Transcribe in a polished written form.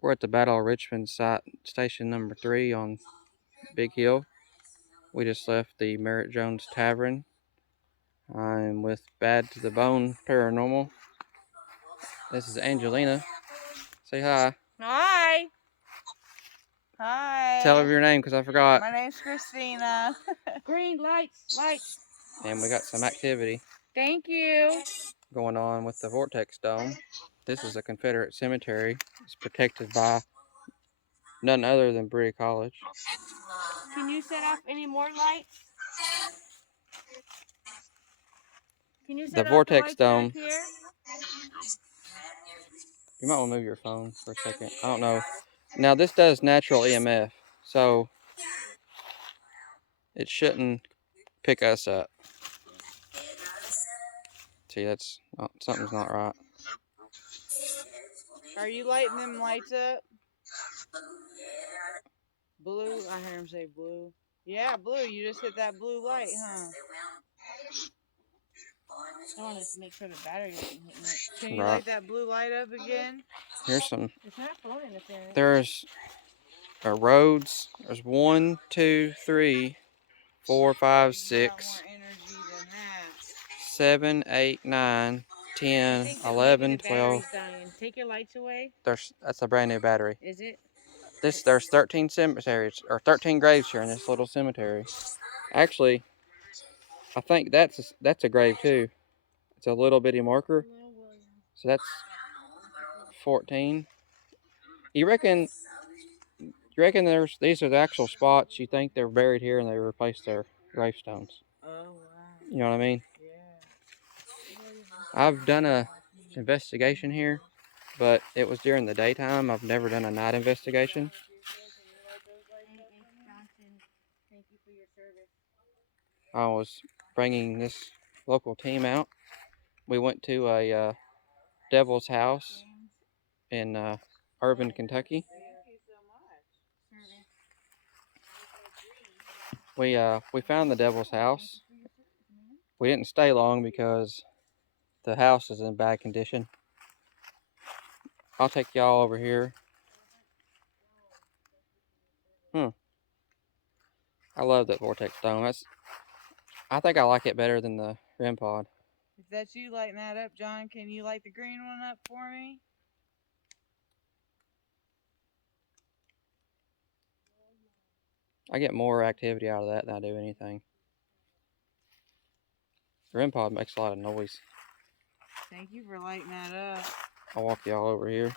We're at the Battle of Richmond site, station number 3 on Big Hill. We just left the Merritt Jones Tavern. I'm with To The Bone Paranormal. This is Angelina. Say hi. Hi. Tell Hi. her your name because I forgot. My name's Christina. Green lights, lights. And we got some activity Thank you. going on with the Vortex Dome. This is a Confederate cemetery. It's protected by none other than Bree College. Can you set off any more lights? Can you The set off the Vortex lights back Dome. here? You might want to move your phone for a second. I don't know. Now this does natural EMF, so it shouldn't pick us up. See, that's something's not right. Are you lighting them lights up? Blue? I hear him say blue. Yeah, blue. You just hit that blue light, huh? I want to make sure the battery isn't hitting it. Can you light that blue light up again? Here's some. It's not phone interference. There's roads. There's 1, 2, 3, 4, 5, 6, 7, 8, 9, 10, 11, 12. Take your lights away. That's a brand new battery. Is it? There's 13 cemeteries or 13 graves here in this little cemetery. Actually, I think that's a grave too. It's a little bitty marker. So that's 14. You reckon these are the actual spots you think they're buried here and they replaced their gravestones? Oh wow. You know what I mean? Yeah. I've done a investigation here, but it was during the daytime. I've never done a night investigation. Thank you for your service. I was bringing this local team out. We went to a Devil's House in Irvine, Kentucky. We found the Devil's House. We didn't stay long because the house is in bad condition. I'll take y'all over here. I love that Vortex Dome. I think I like it better than the REM pod. If that's you lighting that up, John, can you light the green one up for me? I get more activity out of that than I do anything. The REM pod makes a lot of noise. Thank you for lighting that up. I'll walk y'all over here.